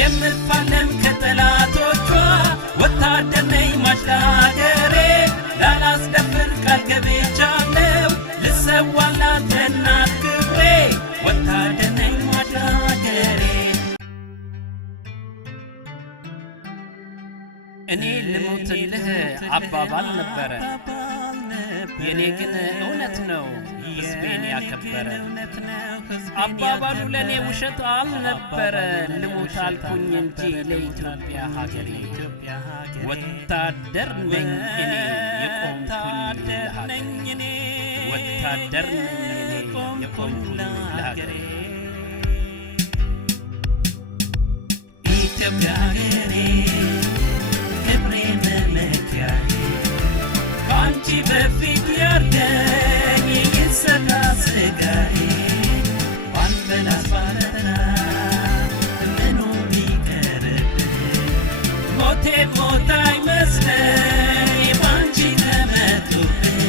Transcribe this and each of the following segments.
የምፋለም ከጠላቶቿ ወታደር ነኝ ማች ለሀገሬ ላላስደፍር ቃል ገብቻለሁ ልሰዋላት ለእናት ክብሬ ወታደር ነኝ ማች ለሀገሬ እኔ ልሞትልህ አባባል ነበረ የኔ ግን እውነት ነው ሕዝቤን ያከበረ አባባሉ ለኔ ውሸት አልነበረ ልሞት አልኩኝ እንጂ ለኢትዮጵያ ሀገሬ ወታደር ነኝ እኔ የቆምኩኝ ለሀገሬ ወታደር ነኝ እኔ የቆምኩኝ ለሀገሬ ኢትዮጵያ ሀገሬ ክብሬ መመኪያዬ ከአንቺ በፊት ያርገኝ ይሰራ ስጋዬ ባልበላስ ባልጠጣ ምኑም ቢቀርብኝ ሞቴ ሞት አይመስለኝ ባንቺ ተመቶብኝ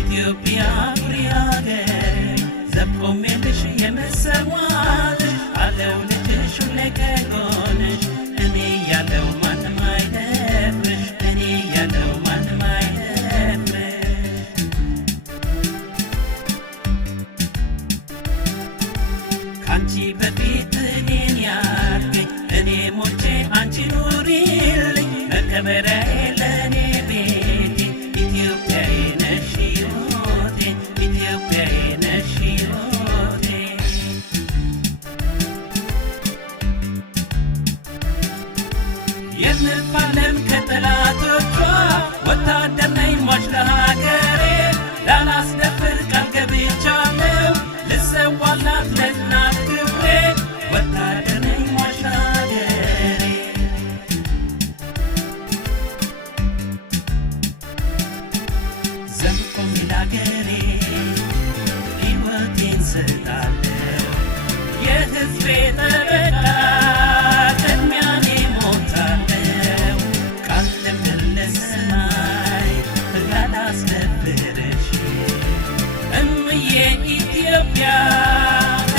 ኢትዮጵያ ኩሪ ሀገሬ ዘብ ቆሜልሽ የምሰዋልሽ አለው ልጅሽ ሁሌ ከጎንሽ እኔ ያለው ማንም አይደፍርሽ እኔ ያለው ማንም አይደፍርሽ ካንቺ በፊት እኔን ያርገኝ እኔ ሞቼ አንቺ ኑሪልኝ መከበሪያዬ ለእኔ ቤቴ ኢትዮጵያዬ ነሽ ሕይወቴ ኢትዮጵያዬ ነሽ ሕይወቴ የምፋለም ከጠላቶቿ ወታደር ነኝ ሟች ለሀገሬ ላላስደፍር ቃል ገብቻለሁ ልሰዋላት ለእናት ክብሬ ወታደር ነኝ ሟች ለሀገሬ ዘብ ቆሜ ለሀገሬ ሕይወቴን ሰጣለሁ የሕዝቤ ጠበቃ ቅድሚያ እኔ ሞታለሁ ቃል ልምል ለሰማይ ላላስደፍርሽ እምዬ ኢትዮጵያ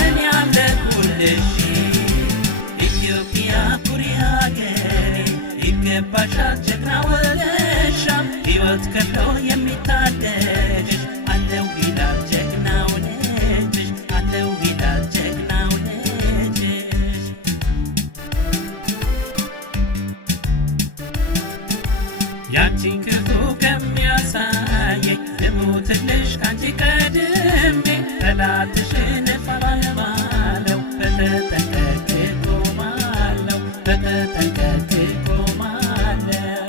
እኔ አለሁልሽ ኢትዮጵያ ኩሪ ሀገሬ ይገባሻል ጀግና ወለሻ ሕይወት ከፍሎ የሚታደግሽ አለው ይላል ጀግናው ልጅሽ አለው ይላል ጀግናው ልጅሽ ያንቺን ክፉ ከሚያሳየኝ ልሙትልሽ ካንቺ ቀድሜ ጠላትሽን እፋለማለሁ በተጠንቀቅ እቆማለሁ በተጠንቀቅ እቆማለሁ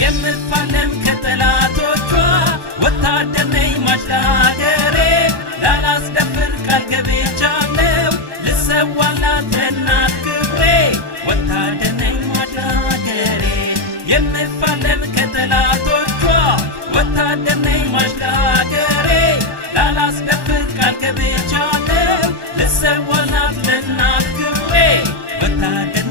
የምፋለም ከጠላቶቿ ወታደር ነኝ ሟች ለሀገሬ ላላስደፍር ቃል ገብቻለሁ ልሰዋላት ለእናት ክብሬ ወታደር ነኝ ሟች ለሀገሬ የምፋለም ከጠላቶቿ ወታደር ነኝ ሟች ለሀገሬ ላላስደፍር ቃል ገብቻለሁ ልሰዋላት ለእናት ክብሬ ወታደር